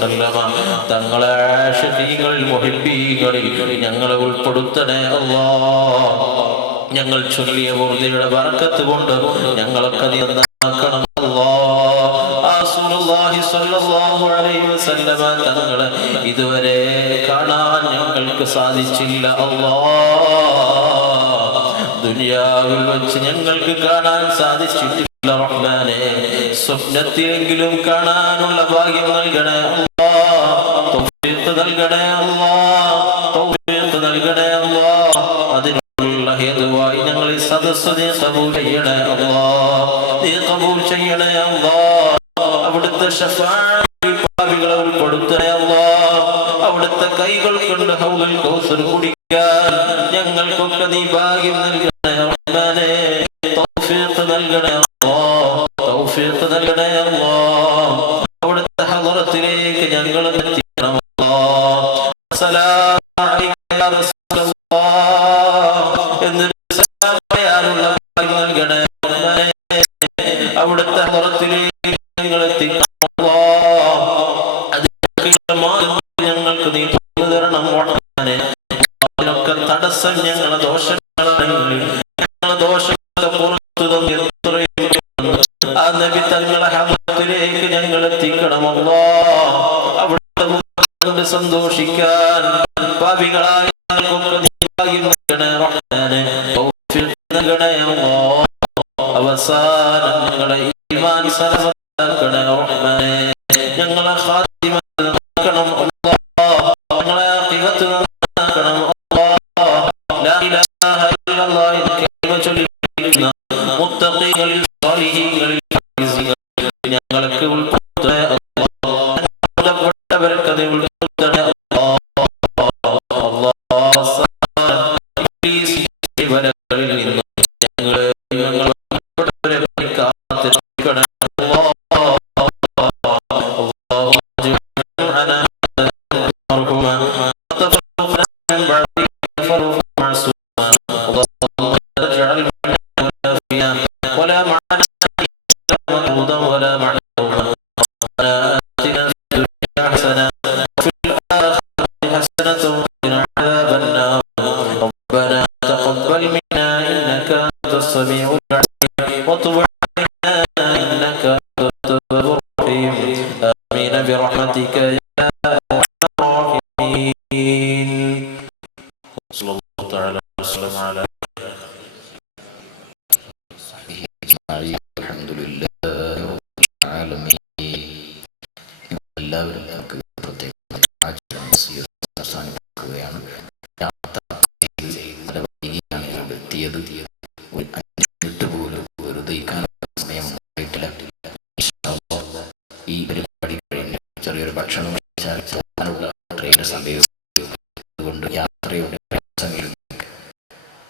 വസല്ലമ തങ്ങളെ ആശിഖീകളിൽ മുഹിബ്ബീകളിൽ ഞങ്ങളെ ഉൾപ്പെടുത്തണേ അല്ലാഹ്. ഞങ്ങൾ ചൊല്ലിയ വറുദയുടെ ബറക്കത്ത് കൊണ്ട് ഞങ്ങളൊക്കെ നീ നന്നാക്കണം അല്ലാഹ്. റസൂലുള്ളാഹി സ്വല്ലല്ലാഹു അലൈഹി വസല്ലമ തങ്ങളെ ഇതുവരെ കാണാൻ ഞങ്ങൾക്ക് സാധിച്ചില്ല അല്ലാഹ്. ദുനിയാവിൽ വെച്ച് ഞങ്ങൾക്ക് കാണാൻ സാധിച്ചിട്ടില്ല റഹ്മാനേ. സ്വപ്നത്തിലെങ്കിലും കാണാനുള്ള ഭാഗ്യം നൽകണേ അല്ലാഹ്. തൗഫീഖ് നൽകണേ അല്ലാഹ്. തൗഫീഖ് നൽകണേ അല്ലാഹ്. അതിനുള്ള ഹേതുവായി ഞങ്ങൾ ഈ സദസ്സ് നീ ഖബൂൽ ചെയ്യണേ അല്ലാഹ്. നീ ഖബൂൽ ചെയ്യണേ അല്ലാഹ്. അവിടുത്തെ ശഫാഅത്തിൽ പാപികളെ ഉൾപ്പെടുത്തണേ അല്ലാഹ്. അവിടുത്തെ കൈകൾ കൊണ്ട് ഹൗലുൽ കൗസർ കുടിക്കാൻ ഞങ്ങൾക്കൊക്കെ നീ ഭാഗ്യം നൽകണേ റഹ്മാനേ. തൗഫീഖ് നൽകണേ അല്ലാഹ്. തൗഫീഖ് നൽകണേ അല്ലാഹ്. അവിടുത്തെ ഹളറത്തിലേക്ക് ഞങ്ങൾ എത്തിക്കണം അല്ലാഹ്. അസ്സലാമു അലൈക യാ റസൂലല്ലാഹ് എന്നൊരു സലാം പറയാനുള്ള ഭാഗ്യം നൽകണേ റഹ്മാനേ. അവിടുത്തെ ഹളറത്തിലേക്ക് ഞങ്ങൾ എത്തിക്കണം അല്ലാഹ്. ഞങ്ങൾക്ക് നീ തരണം റഹ്മാനേ. അതിനൊക്കെ തടസ്സം ഞങ്ങളെ ദോഷങ്ങളാണെങ്കിൽ ഞങ്ങളെ ദോഷങ്ങളെ പുറത്തു തന്ന് ആ നബി തങ്ങളെ ഹളറത്തിലേക്ക് ഞങ്ങൾ എത്തിക്കണം അല്ലാഹ്. അവിടുത്തെ കൊണ്ട് സന്തോഷിക്കാൻ പാപികളായ ഞങ്ങൾക്കൊക്കെ നീ ഭാഗ്യം നൽകണേ റഹ്മാനേ. തൗഫീഖ് നൽകണേ അല്ലാഹ്. അവസാനം ഞങ്ങളെ ഈമാൻ സലമത്താക്കണേ റഹ്മാനേ. ഞങ്ങളെ ഖാതിമ നന്നാക്കണം അല്ലാഹ്. ഞങ്ങളെ ആഖിബത്ത് നന്നാക്കണം അല്ലാഹ്. ലാ ഇലാഹ ഇല്ലല്ലാഹ് എന്ന കലിമ ചൊല്ലിയിരിക്കുന്ന മുത്തഖീകളിൽ സാലിഹീങ്ങളിൽ ഞങ്ങൾക്ക് ഉൾപ്പെടുത്തണേ അല്ലാഹ്. ഞങ്ങളെപ്പെട്ടവർക്ക് അത് ഉൾപ്പെടുത്തണേ അല്ലാഹ്. വലകളിൽ നിന്ന് ഞങ്ങളെ ഞങ്ങളെപ്പെട്ടവരെ കാത്തിരിക്കണേ അല്ലാഹ്. برحمتك يا أرحم الراحمين. صلى الله تعالى وسلم على صحبه أجمعين. الحمد لله رب العالمين. എല്ലാവരും നമുക്ക് പ്രത്യേകം അവസാനിപ്പിക്കുകയാണ്. എത്തിയത് ഒരു 5 മിനിറ്റ് പോലും വെറുതെ സമയം ഉണ്ടായിട്ടില്ല. ഈ പരിപാടി കഴിഞ്ഞ് ചെറിയൊരു ഭക്ഷണം കഴിച്ചാൽ പോകാനുള്ള ട്രെയിൻ സമയം